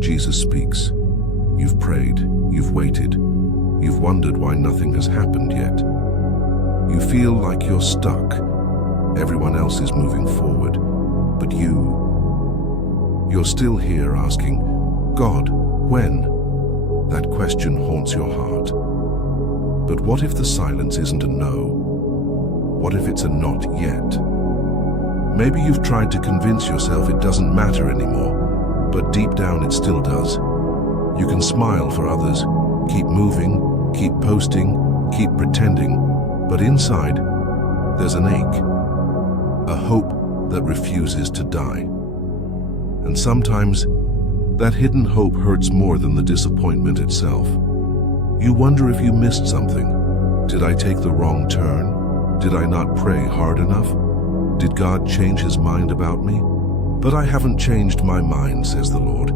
Jesus speaks. You've prayed, you've waited, you've wondered why nothing has happened yet. You feel like you're stuck. Everyone else is moving forward, but you're still here asking, God, when? That question haunts your heart. But what if the silence isn't a no? What if it's a not yet? Maybe you've tried to convince yourself it doesn't matter anymore, but deep down it still does. You can smile for others, keep moving, keep posting, keep pretending, but inside, there's an ache, a hope that refuses to die. And sometimes, that hidden hope hurts more than the disappointment itself. You wonder if you missed something. Did I take the wrong turn? Did I not pray hard enough? Did God change his mind about me? But I haven't changed my mind, says the Lord.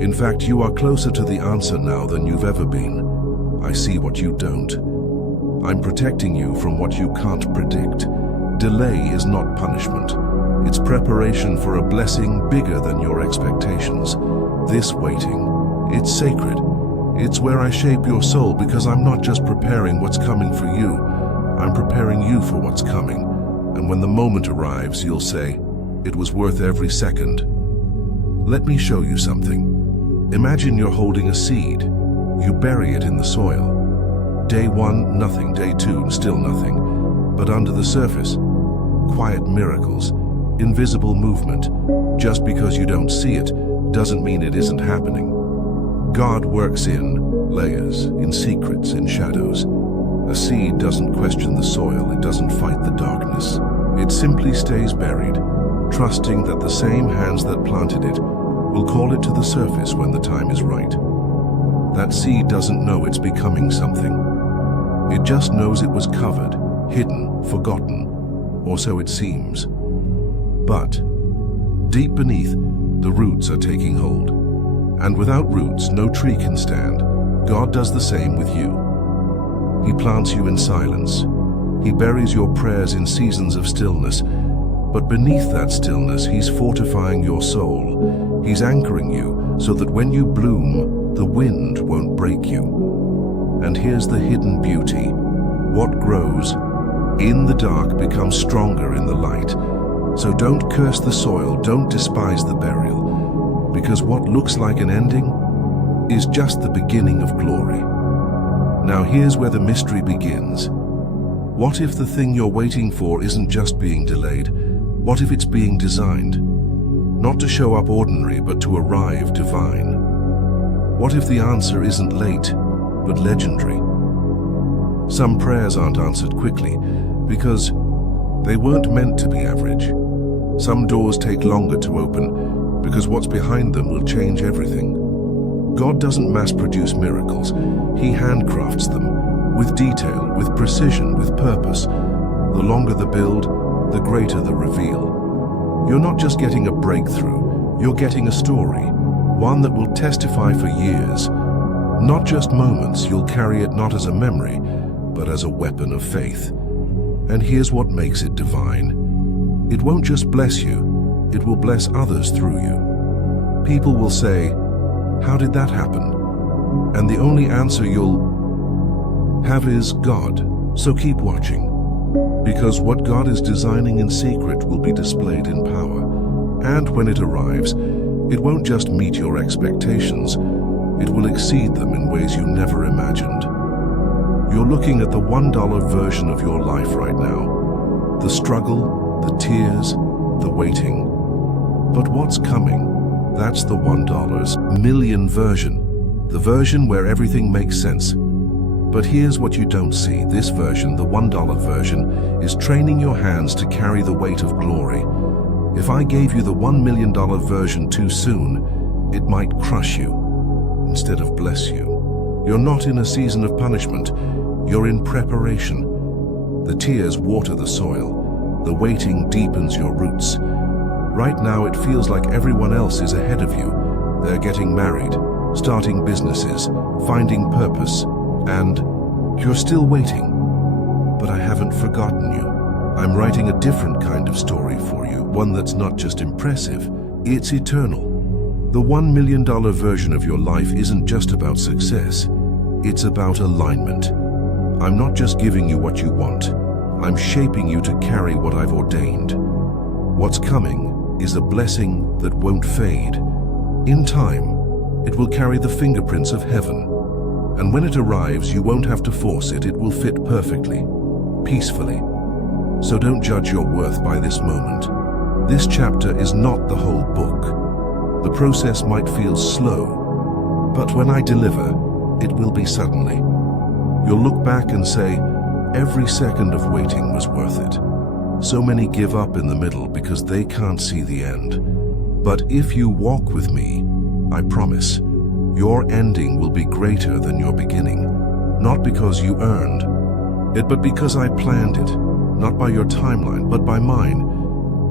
In fact, you are closer to the answer now than you've ever been. I see what you don't. I'm protecting you from what you can't predict. Delay is not punishment. It's preparation for a blessing bigger than your expectations. This waiting, it's sacred. It's where I shape your soul, because I'm not just preparing what's coming for you. I'm preparing you for what's coming. And when the moment arrives, you'll say, it was worth every second. Let me show you something. Imagine you're holding a seed. You bury it in the soil. Day one, nothing. Day two, still nothing. But under the surface, quiet miracles, invisible movement. Just because you don't see it doesn't mean it isn't happening. God works in layers, in secrets, in shadows. A seed doesn't question the soil, it doesn't fight the darkness. It simply stays buried, trusting that the same hands that planted it will call it to the surface when the time is right. That seed doesn't know it's becoming something. It just knows it was covered, hidden, forgotten, or so it seems. But deep beneath, the roots are taking hold. And without roots, no tree can stand. God does the same with you. He plants you in silence. He buries your prayers in seasons of stillness. But beneath that stillness, he's fortifying your soul. He's anchoring you so that when you bloom, the wind won't break you. And here's the hidden beauty. What grows in the dark becomes stronger in the light. So don't curse the soil, don't despise the burial, because what looks like an ending is just the beginning of glory. Now here's where the mystery begins. What if the thing you're waiting for isn't just being delayed? What if it's being designed? Not to show up ordinary, but to arrive divine. What if the answer isn't late, but legendary? Some prayers aren't answered quickly because they weren't meant to be average. Some doors take longer to open because what's behind them will change everything. God doesn't mass-produce miracles. He handcrafts them with detail, with precision, with purpose. The longer the build, the greater the reveal. You're not just getting a breakthrough, you're getting a story, one that will testify for years. Not just moments, you'll carry it not as a memory, but as a weapon of faith. And here's what makes it divine. It won't just bless you, it will bless others through you. People will say, how did that happen? And the only answer you'll have is God. So keep watching, because what God is designing in secret will be displayed in power. And when it arrives, it won't just meet your expectations, it will exceed them in ways you never imagined. You're looking at the $1 version of your life right now. The struggle, the tears, the waiting. But what's coming? That's the $1 million version. The version where everything makes sense. But here's what you don't see. This version, the $1 version, is training your hands to carry the weight of glory. If I gave you the $1 million version too soon, it might crush you instead of bless you. You're not in a season of punishment. You're in preparation. The tears water the soil. The waiting deepens your roots. Right now it feels like everyone else is ahead of you. They're getting married, starting businesses, finding purpose, and you're still waiting. But I haven't forgotten you. I'm writing a different kind of story for you, one that's not just impressive, it's eternal. The $1 million version of your life isn't just about success, it's about alignment. I'm not just giving you what you want, I'm shaping you to carry what I've ordained. What's coming is a blessing that won't fade. In time, it will carry the fingerprints of heaven. And when it arrives, you won't have to force it, it will fit perfectly, peacefully. So don't judge your worth by this moment. This chapter is not the whole book. The process might feel slow, but when I deliver, it will be suddenly. You'll look back and say, every second of waiting was worth it. So many give up in the middle because they can't see the end. But if you walk with me, I promise, your ending will be greater than your beginning. Not because you earned it, but because I planned it. Not by your timeline, but by mine.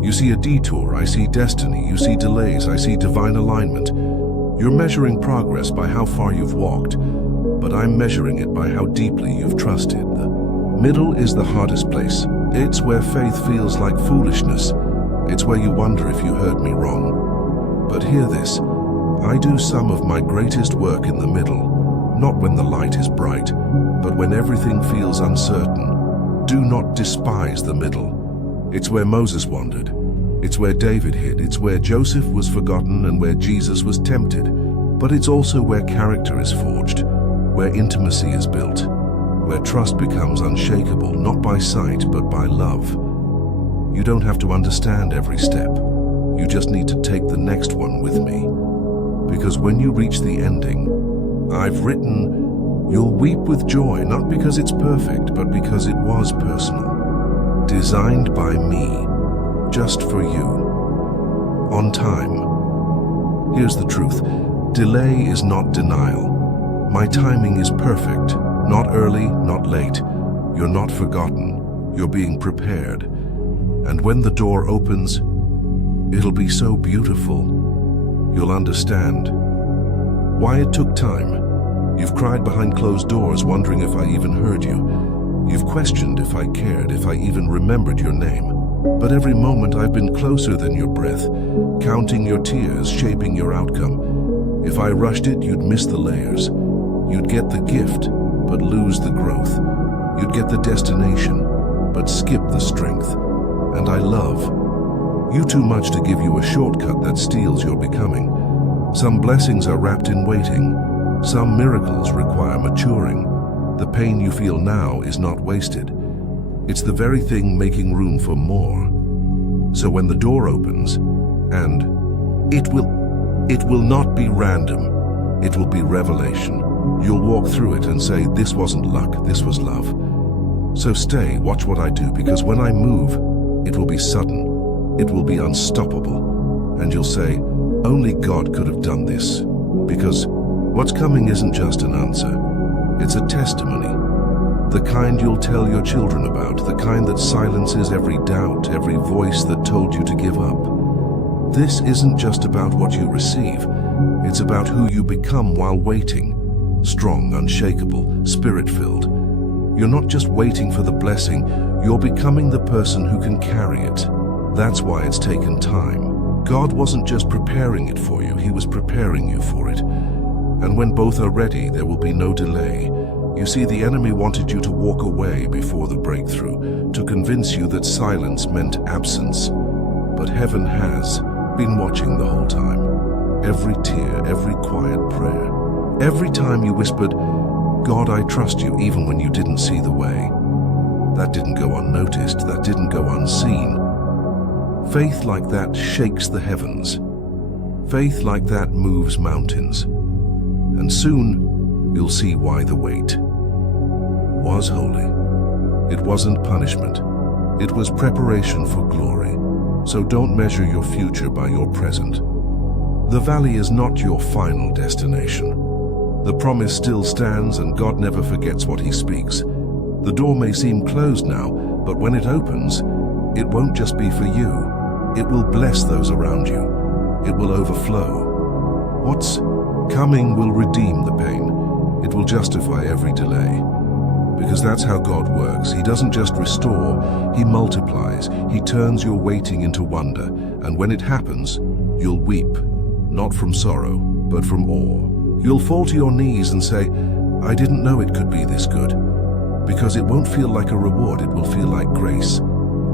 You see a detour, I see destiny. You see delays, I see divine alignment. You're measuring progress by how far you've walked, but I'm measuring it by how deeply you've trusted. The middle is the hardest place. It's where faith feels like foolishness. It's where you wonder if you heard me wrong. But hear this, I do some of my greatest work in the middle, not when the light is bright, but when everything feels uncertain. Do not despise the middle. It's where Moses wandered. It's where David hid. It's where Joseph was forgotten and where Jesus was tempted. But it's also where character is forged, where intimacy is built, where trust becomes unshakable, not by sight, but by love. You don't have to understand every step. You just need to take the next one with me. Because when you reach the ending, I've written, you'll weep with joy, not because it's perfect, but because it was personal. Designed by me, just for you. On time. Here's the truth. Delay is not denial. My timing is perfect. Not early, not late. You're not forgotten. You're being prepared. And when the door opens, it'll be so beautiful. You'll understand why it took time. You've cried behind closed doors, wondering if I even heard you. You've questioned if I cared, if I even remembered your name. But every moment I've been closer than your breath, counting your tears, shaping your outcome. If I rushed it, you'd miss the layers. You'd get the gift, but lose the growth. You'd get the destination, but skip the strength. And I love you too much to give you a shortcut that steals your becoming. Some blessings are wrapped in waiting. Some miracles require maturing. The pain you feel now is not wasted. It's the very thing making room for more. So when the door opens, and it will not be random, it will be revelation. You'll walk through it and say, this wasn't luck, this was love. So stay, watch what I do, because when I move, it will be sudden, it will be unstoppable. And you'll say, only God could have done this. Because what's coming isn't just an answer. It's a testimony, the kind you'll tell your children about, the kind that silences every doubt, every voice that told you to give up. This isn't just about what you receive, it's about who you become while waiting. Strong, unshakable, spirit-filled. You're not just waiting for the blessing, you're becoming the person who can carry it. That's why it's taken time. God wasn't just preparing it for you, He was preparing you for it. And when both are ready, there will be no delay. You see, the enemy wanted you to walk away before the breakthrough, to convince you that silence meant absence. But heaven has been watching the whole time. Every tear, every quiet prayer. Every time you whispered, God, I trust you, even when you didn't see the way. That didn't go unnoticed, that didn't go unseen. Faith like that shakes the heavens. Faith like that moves mountains. And soon, you'll see why the wait was holy. It wasn't punishment. It was preparation for glory. So don't measure your future by your present. The valley is not your final destination. The promise still stands, and God never forgets what He speaks. The door may seem closed now, but when it opens, it won't just be for you. It will bless those around you. It will overflow. What's coming will redeem the pain. It will justify every delay. Because that's how God works. He doesn't just restore, He multiplies. He turns your waiting into wonder. And when it happens, you'll weep. not from sorrow, but from awe. You'll fall to your knees and say, I didn't know it could be this good. Because it won't feel like a reward, it will feel like grace.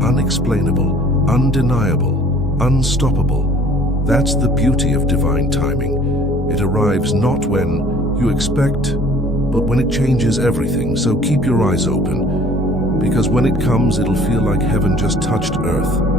Unexplainable, undeniable, unstoppable. That's the beauty of divine timing. It arrives not when you expect, but when it changes everything. So keep your eyes open, because when it comes, it'll feel like heaven just touched earth.